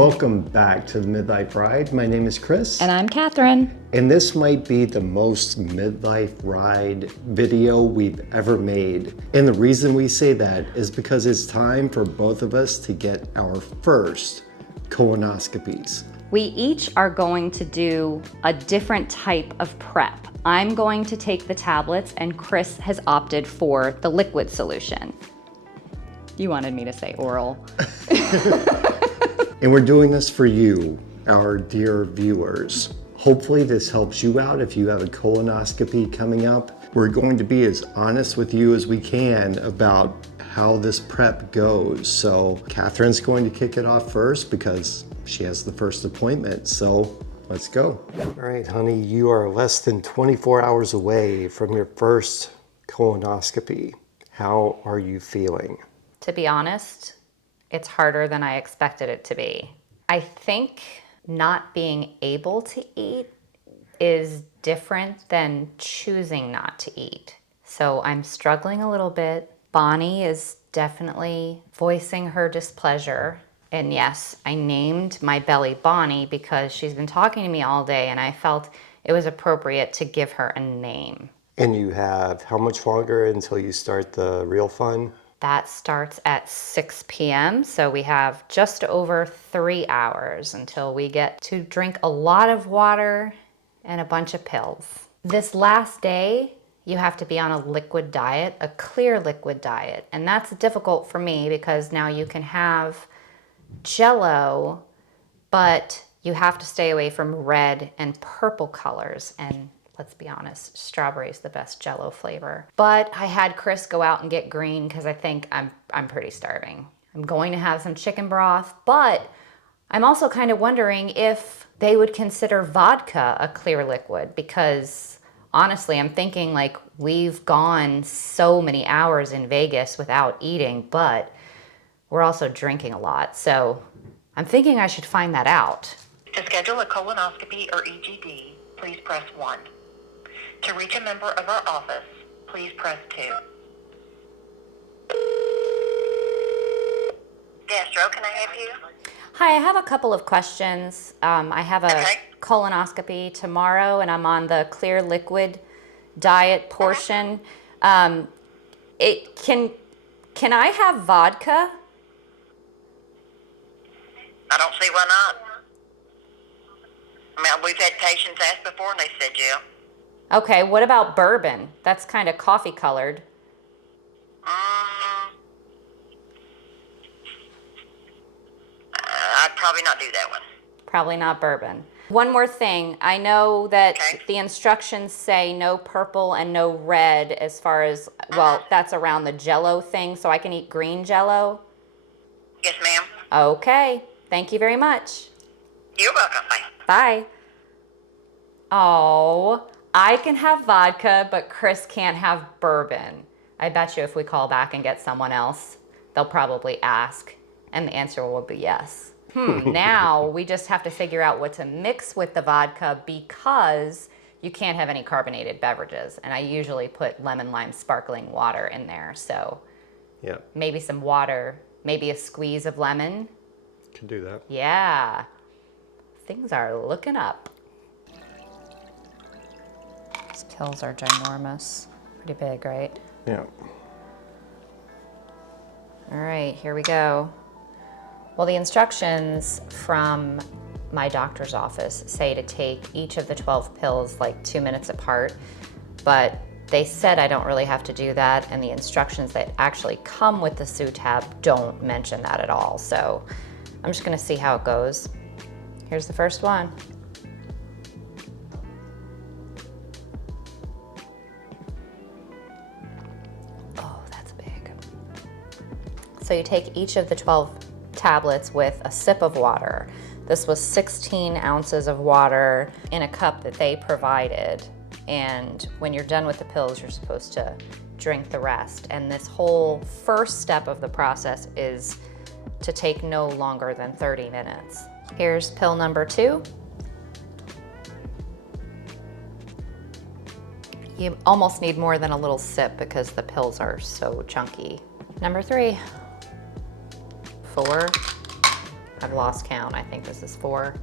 Welcome back to the Midlife Ride. My name is Chris. And I'm Catherine. And this might be the most midlife ride video we've ever made. And the reason we say that is because it's time for both of us to get our first colonoscopies. We each are going to do a different type of prep. I'm going to take the tablets and Chris has opted for the liquid solution. You wanted me to say oral. And we're doing this for you, our dear viewers. Hopefully this helps you out if you have a colonoscopy coming up. We're going to be as honest with you as we can about how this prep goes. So Catherine's going to kick it off first because she has the first appointment. So let's go. All right, honey, you are less than 24 hours away from your first colonoscopy. How are you feeling? To be honest, it's harder than I expected it to be. I think not being able to eat is different than choosing not to eat. So I'm struggling a little bit. Bonnie is definitely voicing her displeasure. And yes, I named my belly Bonnie because she's been talking to me all day and I felt it was appropriate to give her a name. And you have how much longer until you start the real fun? That starts at 6 p.m. So we have just over 3 hours until we get to drink a lot of water and a bunch of pills. This last day, you have to be on a liquid diet, a clear liquid diet. And that's difficult for me because now you can have Jell-O, but you have to stay away from red and purple colors. And let's be honest, strawberry is the best Jell-O flavor. But I had Chris go out and get green because I think I'm pretty starving. I'm going to have some chicken broth, but I'm also kind of wondering if they would consider vodka a clear liquid because honestly, I'm thinking like we've gone so many hours in Vegas without eating, but we're also drinking a lot. So I'm thinking I should find that out. To schedule a colonoscopy or EGD, please press 1. To reach a member of our office, please press 2. Destro, can I help you? Hi, I have a couple of questions. I have a colonoscopy tomorrow and I'm on the clear liquid diet portion. Can I have vodka? I don't see why not. I mean, we've had patients ask before and they said yeah. Okay, what about bourbon? That's kind of coffee colored. I'd probably not do that one. Probably not bourbon. One more thing. I know that the instructions say no purple and no red as far as, well, that's around the Jell-O thing, so I can eat green Jell-O? Yes, ma'am. Okay. Thank you very much. You're welcome. Bye. Bye. Oh, I can have vodka, but Chris can't have bourbon. I bet you if we call back and get someone else, they'll probably ask, and the answer will be yes. Now we just have to figure out what to mix with the vodka because you can't have any carbonated beverages, and I usually put lemon lime sparkling water in there, so maybe some water, maybe a squeeze of lemon. Can do that. Yeah, things are looking up. These pills are ginormous. Pretty big, right? Yeah. All right, here we go. Well, the instructions from my doctor's office say to take each of the 12 pills like 2 minutes apart, but they said I don't really have to do that, and the instructions that actually come with the Sutab don't mention that at all. So I'm just gonna see how it goes. Here's the first one. Oh, that's big. So you take each of the 12 tablets with a sip of water. This was 16 ounces of water in a cup that they provided. And when you're done with the pills, you're supposed to drink the rest. And this whole first step of the process is to take no longer than 30 minutes. Here's pill number 2. You almost need more than a little sip because the pills are so chunky. Number 3, 4, I've lost count. I think this is 4.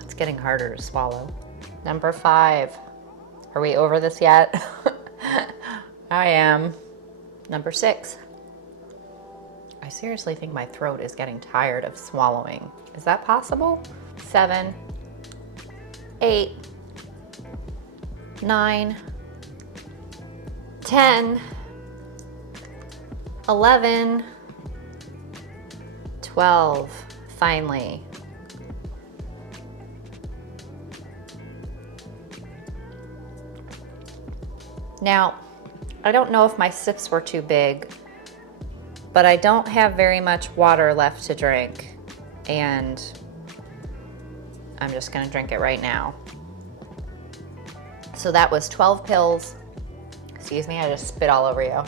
It's getting harder to swallow. Number 5. Are we over this yet? I am. Number 6. I seriously think my throat is getting tired of swallowing. Is that possible? 7, 8, 9, 10, 11, 12, finally. Now, I don't know if my sips were too big, but I don't have very much water left to drink, and I'm just gonna drink it right now. So that was 12 pills. Excuse me, I just spit all over you.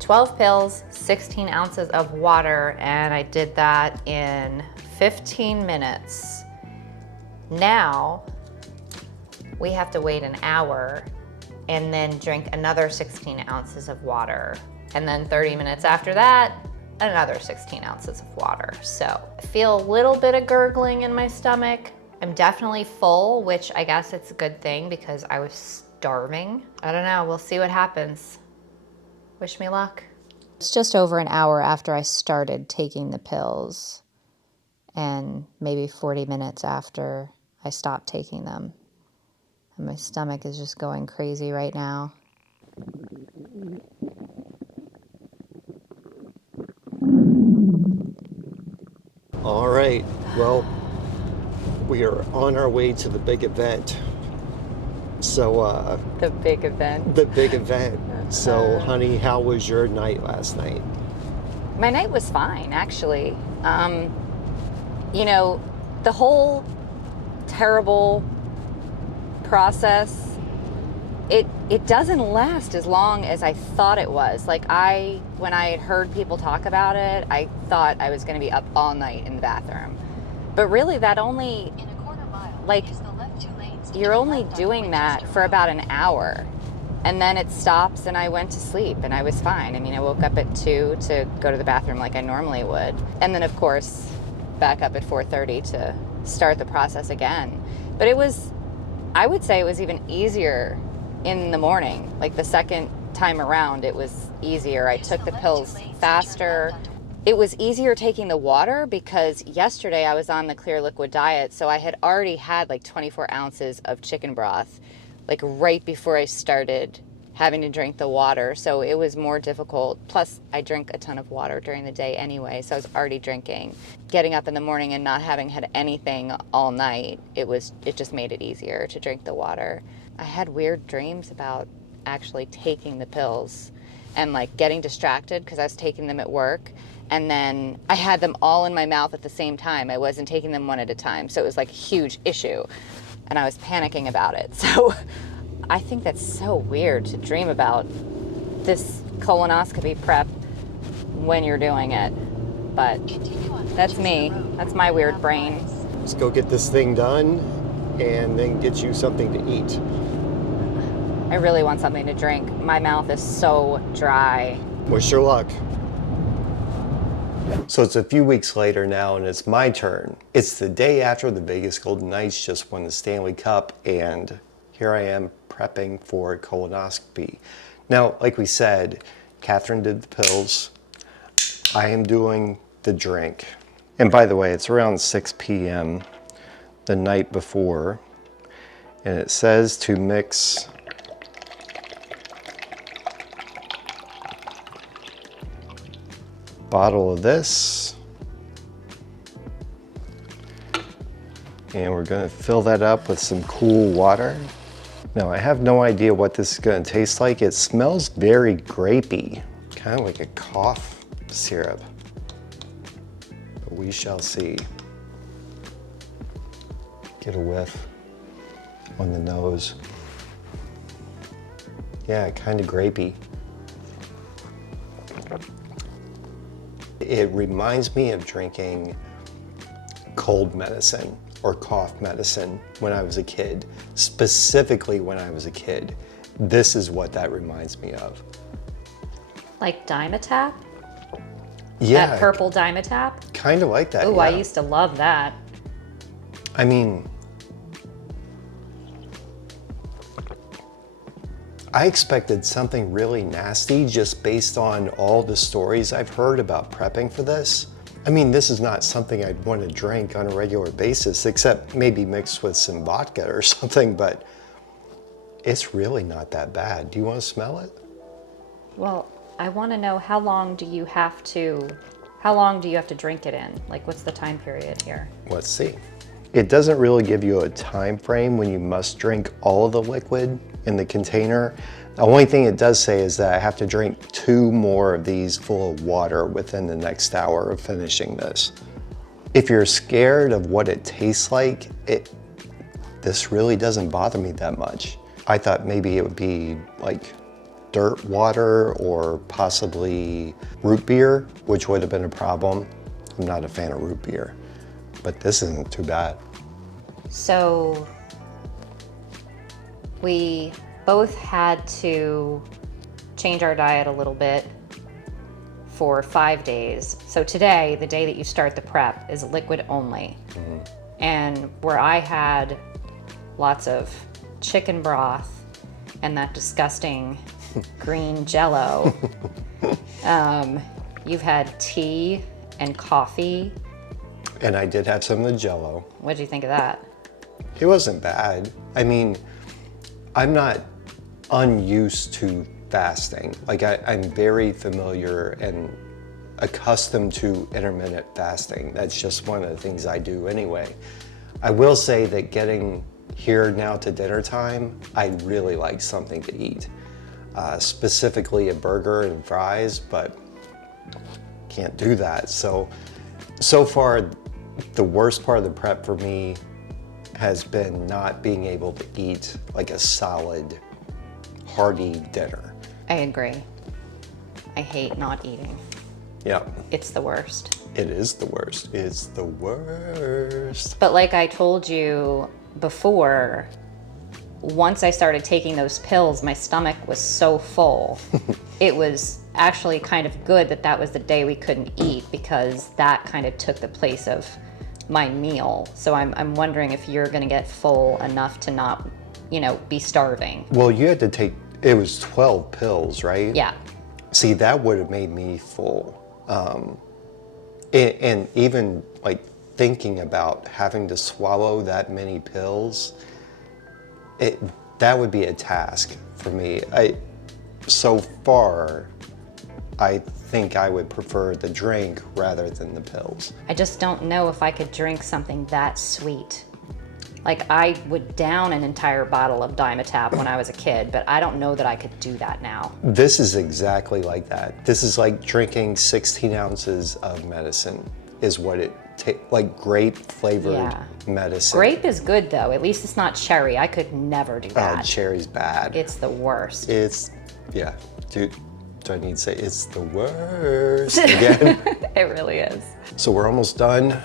12 pills, 16 ounces of water, and I did that in 15 minutes. Now, we have to wait an hour and then drink another 16 ounces of water. And then 30 minutes after that, another 16 ounces of water. So I feel a little bit of gurgling in my stomach. I'm definitely full, which I guess it's a good thing because I was starving. I don't know, we'll see what happens. Wish me luck. It's just over an hour after I started taking the pills, and maybe 40 minutes after I stopped taking them. And my stomach is just going crazy right now. All right, well, we are on our way to the big event. So, The big event. the big event. So, honey, how was your night last night? My night was fine, actually. You know, the whole terrible process, it doesn't last as long as I thought it was. Like when I had heard people talk about it, I thought I was going to be up all night in the bathroom. But really that only, like, you're only doing that for about an hour. And then it stops and I went to sleep and I was fine. I mean, I woke up at 2 to go to the bathroom like I normally would. And then of course, back up at 4:30 to start the process again. But I would say it was even easier in the morning. Like the second time around, it was easier. I took the pills faster. It was easier taking the water because yesterday I was on the clear liquid diet. So I had already had like 24 ounces of chicken broth, like right before I started having to drink the water. So it was more difficult. Plus I drink a ton of water during the day anyway. So I was already drinking. Getting up in the morning and not having had anything all night, it just made it easier to drink the water. I had weird dreams about actually taking the pills and like getting distracted because I was taking them at work. And then I had them all in my mouth at the same time. I wasn't taking them one at a time. So it was like a huge issue. And I was panicking about it. So I think that's so weird to dream about this colonoscopy prep when you're doing it. But that's me. That's my weird brain. Let's go get this thing done and then get you something to eat. I really want something to drink. My mouth is so dry. Wish your luck. So it's a few weeks later now and it's my turn. It's the day after the Vegas Golden Knights just won the Stanley Cup, and here I am prepping for a colonoscopy. Now, like we said, Catherine did the pills. I am doing the drink. And by the way, it's around 6 p.m. the night before, and it says to mix bottle of this, and we're going to fill that up with some cool water. Now I have no idea what this is going to taste like. It smells very grapey, kind of like a cough syrup, but we shall see. Get a whiff on the nose. Yeah, kind of grapey. It reminds me of drinking cold medicine or cough medicine when I was a kid. Specifically when I was a kid. This is what that reminds me of. Like Dimetap? Yeah. That purple Dimetap? Kind of like that. Oh, yeah. I used to love that. I mean, I expected something really nasty just based on all the stories I've heard about prepping for this. I mean, this is not something I'd want to drink on a regular basis, except maybe mixed with some vodka or something, but it's really not that bad. Do you want to smell it? Well, I want to know how long do you have to drink it in? Like, what's the time period here? Let's see. It doesn't really give you a time frame when you must drink all of the liquid in the container. The only thing it does say is that I have to drink 2 more of these full of water within the next hour of finishing this. If you're scared of what it tastes like, this really doesn't bother me that much. I thought maybe it would be like dirt water or possibly root beer, which would have been a problem. I'm not a fan of root beer, but this isn't too bad. So we both had to change our diet a little bit for 5 days. So today, the day that you start the prep, is liquid only. And where I had lots of chicken broth and that disgusting green Jello, you've had tea and coffee. And I did have some of the Jello. What'd you think of that? It wasn't bad. I mean, I'm not unused to fasting. Like I'm very familiar and accustomed to intermittent fasting. That's just one of the things I do anyway. I will say that getting here now to dinner time, I'd really like something to eat. Specifically a burger and fries, but can't do that. So far, the worst part of the prep for me has been not being able to eat like a solid, hearty dinner. I agree. I hate not eating. Yeah. It's the worst. It is the worst. It's the worst. But like I told you before, once I started taking those pills, my stomach was so full. It was actually kind of good that was the day we couldn't eat, because that kind of took the place of my meal. So I'm wondering if you're gonna get full enough to not, be starving. Well, you had to take, it was 12 pills, right? Yeah. See, that would have made me full. And even like thinking about having to swallow that many pills, that would be a task for me. So far, I think I would prefer the drink rather than the pills. I just don't know if I could drink something that sweet. Like, I would down an entire bottle of Dimetap when I was a kid, but I don't know that I could do that now. This is exactly like that. This is like drinking 16 ounces of medicine is what it tastes like, grape flavored medicine. Grape is good though. At least it's not cherry. I could never do that. Oh, cherry's bad. It's the worst. Yeah, dude, do I need to say it's the worst again? It really is. So we're almost done.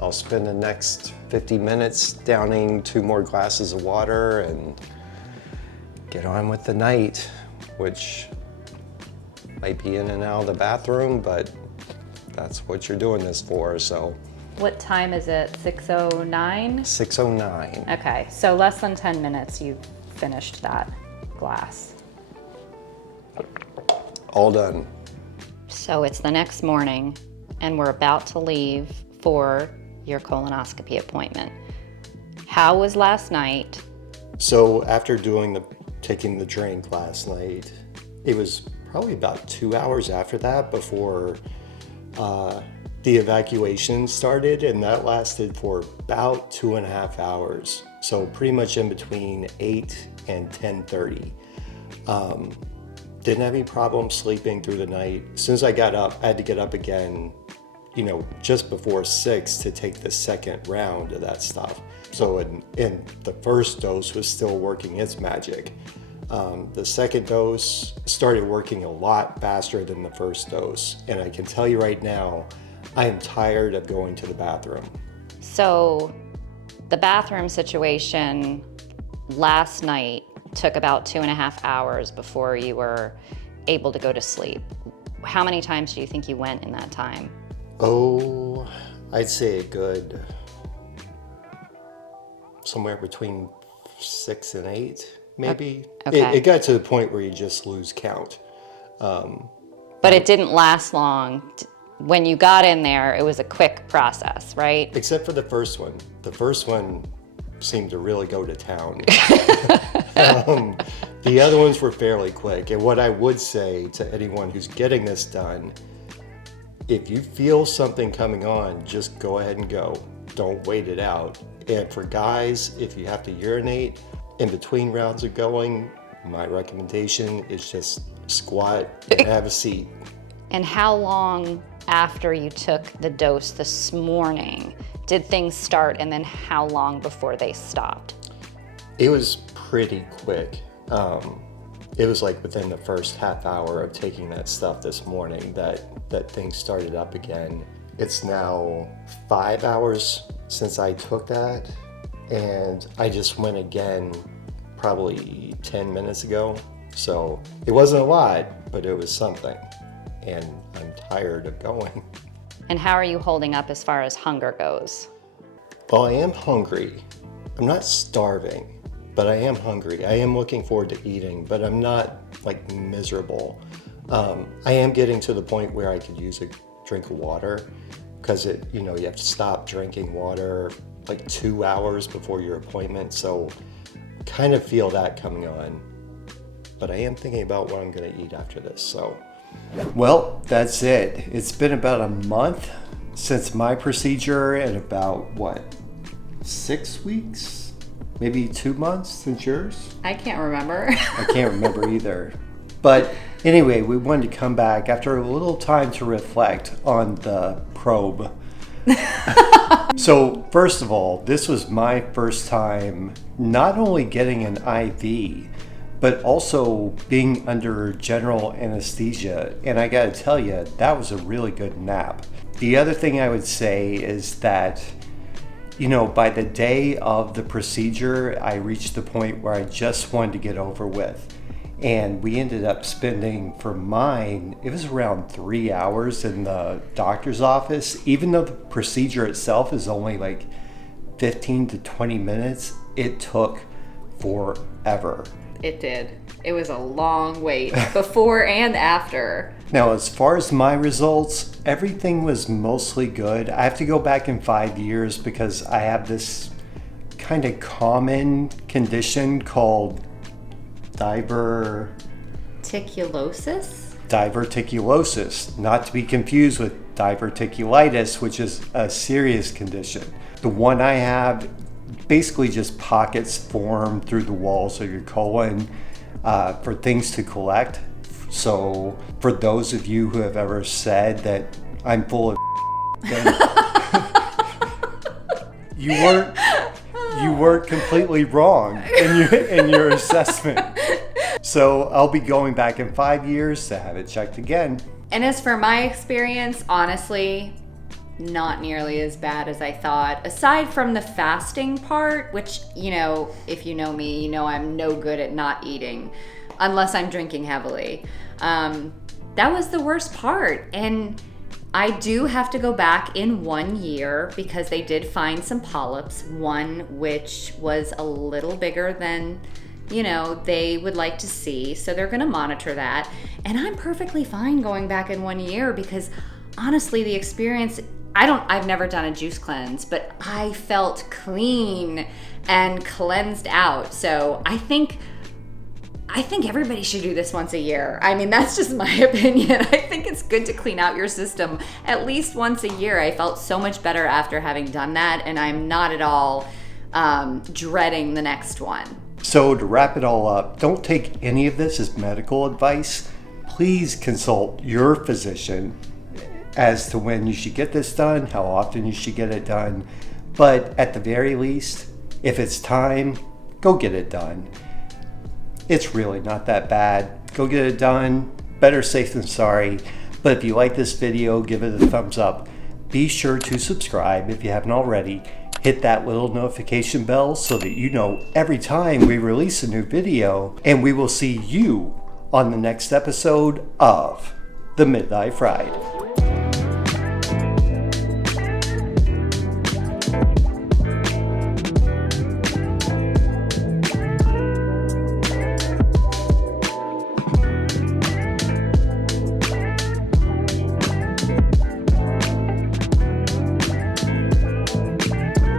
I'll spend the next 50 minutes downing 2 more glasses of water and get on with the night, which might be in and out of the bathroom, but that's what you're doing this for, so. What time is it? 6:09? 6:09. Okay, so less than 10 minutes you've finished that glass. All done. So it's the next morning and we're about to leave for your colonoscopy appointment. How was last night? So after taking the drink last night, it was probably about 2 hours after that before the evacuation started, and that lasted for about 2.5 hours. So pretty much in between 8 and 10:30. Didn't have any problem sleeping through the night. As soon as I got up, I had to get up again, just before 6 to take the second round of that stuff. So and the first dose was still working its magic. The second dose started working a lot faster than the first dose. And I can tell you right now, I am tired of going to the bathroom. So the bathroom situation last night took about 2.5 hours before you were able to go to sleep. How many times do you think you went in that time? Oh, I'd say a good somewhere between 6 and 8, maybe. Okay. It got to the point where you just lose count. But it didn't last long. When you got in there, it was a quick process, right? Except for the first one. The first one seemed to really go to town. The other ones were fairly quick. And what I would say to anyone who's getting this done, if you feel something coming on, just go ahead and go. Don't wait it out. And for guys, if you have to urinate in between rounds of going, my recommendation is just squat and have a seat. And how long after you took the dose this morning did things start, and then how long before they stopped? It was pretty quick. It was like within the first half hour of taking that stuff this morning that things started up again. It's now 5 hours since I took that, and I just went again probably 10 minutes ago. So it wasn't a lot, but it was something. And I'm tired of going. And how are you holding up as far as hunger goes? Well, I am hungry. I'm not starving, but I am hungry. I am looking forward to eating, but I'm not like miserable. I am getting to the point where I could use a drink of water, because you have to stop drinking water like 2 hours before your appointment. So kind of feel that coming on, but I am thinking about what I'm going to eat after this. So. Well, that's it. It's been about a month since my procedure, and about 6 weeks? Maybe 2 months since yours? I can't remember. I can't remember either. But anyway, we wanted to come back after a little time to reflect on the probe. So first of all, this was my first time not only getting an IV, but also being under general anesthesia. And I gotta tell you, that was a really good nap. The other thing I would say is that, by the day of the procedure, I reached the point where I just wanted to get over with. And we ended up spending, for mine, it was around 3 hours in the doctor's office. Even though the procedure itself is only like 15 to 20 minutes, it took forever. It did. It was a long wait before and after. Now, as far as my results, everything was mostly good. I have to go back in 5 years because I have this kind of common condition called diverticulosis, not to be confused with diverticulitis, which is a serious condition. The one I have, basically just pockets form through the walls of your colon for things to collect. So for those of you who have ever said that I'm full of then you weren't completely wrong in your assessment. So I'll be going back in 5 years to have it checked again. And as for my experience, honestly, not nearly as bad as I thought. Aside from the fasting part, which, if you know me, I'm no good at not eating unless I'm drinking heavily. That was the worst part. And I do have to go back in 1 year because they did find some polyps, one which was a little bigger than they would like to see. So they're going to monitor that. And I'm perfectly fine going back in 1 year because honestly, the experience, I've never done a juice cleanse, but I felt clean and cleansed out. So I think everybody should do this once a year. I mean, that's just my opinion. I think it's good to clean out your system at least once a year. I felt so much better after having done that, and I'm not at all dreading the next one. So to wrap it all up, don't take any of this as medical advice. Please consult your physician as to when you should get this done, how often you should get it done. But at the very least, if it's time, go get it done. It's really not that bad. Go get it done. Better safe than sorry. But if you like this video, give it a thumbs up. Be sure to subscribe if you haven't already. Hit that little notification bell so that you know every time we release a new video. And we will see you on the next episode of the Midlife Ride.